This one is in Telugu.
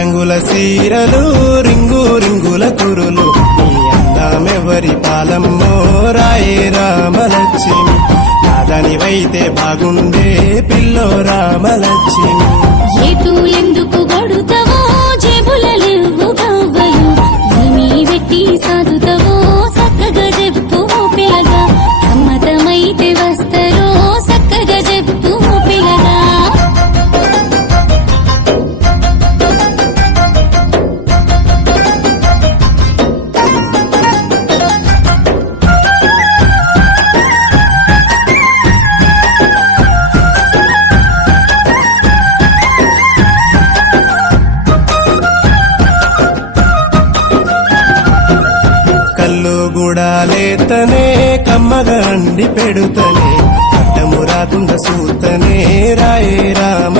రంగుల సీరలు రింగు రింగుల కురులు నీ అందమెవరి పాలమ్మో రాయే రామలక్ష్మి నాదనివైతే బాగుండే పిల్లో రామలక్ష్మి ఏతూలెందుకు గొడుతావో జేబులెవ్వు గవ్వలు ఏమీ వెట్టి సాదుతావో సక్కగా చెప్పు పిల్లగా సమ్మతమైతే వస్తరో సక్కగా చెప్పు పిల్లగా కళ్ళు గుడాలేతనే కమ్మగా అండి పెడుతనే అడ్డము రాకుండా సూతనే రాయే రామ